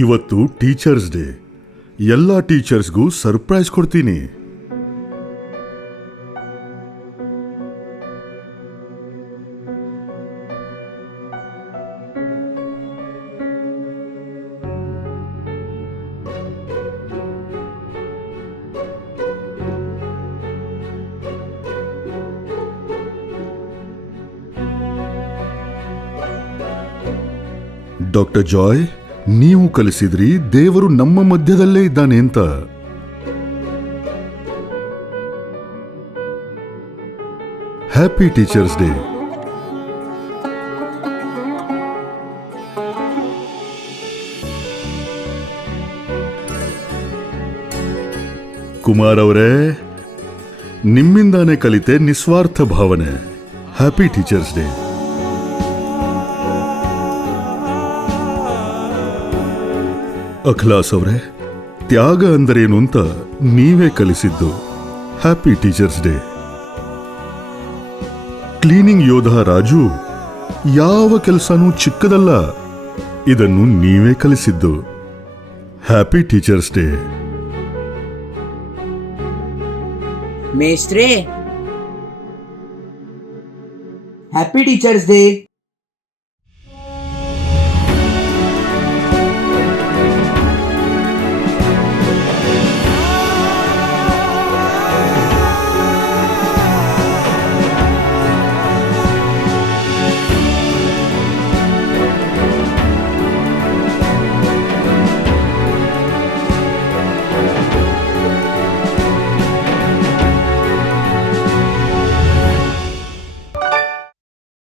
ಇವತ್ತು teachers day. ಎಲ್ಲ ಟೀಚರ್ಸ್ಗೂ surprise ಕೊಡ್ತೀನಿ. ಡಾಕ್ಟರ್ ಜಾಯ್, ನೀವು ಕಲಿಸಿದ್ರಿ ದೇವರು ನಮ್ಮ ಮಧ್ಯದಲ್ಲೇ ಇದ್ದಾನೆ ಅಂತ. Happy teachers day. ಕುಮಾರ್ ಅವರೇ, ನಿಮ್ಮಿಂದಾನೇ ಕಲಿತೆ ನಿಸ್ವಾರ್ಥ ಭಾವನೆ. Happy teachers day. ಅಖಲಾಸ್ ಅವರೇ, ತ್ಯಾಗ ಅಂದರೇನು ಅಂತ ನೀವೇ ಕಲಿಸಿದ್ದು. Happy teachers day. ಕ್ಲೀನಿಂಗ್ ಯೋಧ ರಾಜು, ಯಾವ ಕೆಲಸನೂ ಚಿಕ್ಕದಲ್ಲ, ಇದನ್ನು ನೀವೇ ಕಲಿಸಿದ್ದು. Happy teachers day. ಮೇಸ್ಟ್ರೇ, ಹ್ಯಾಪಿ ಟೀಚರ್ಸ್ ಡೇ.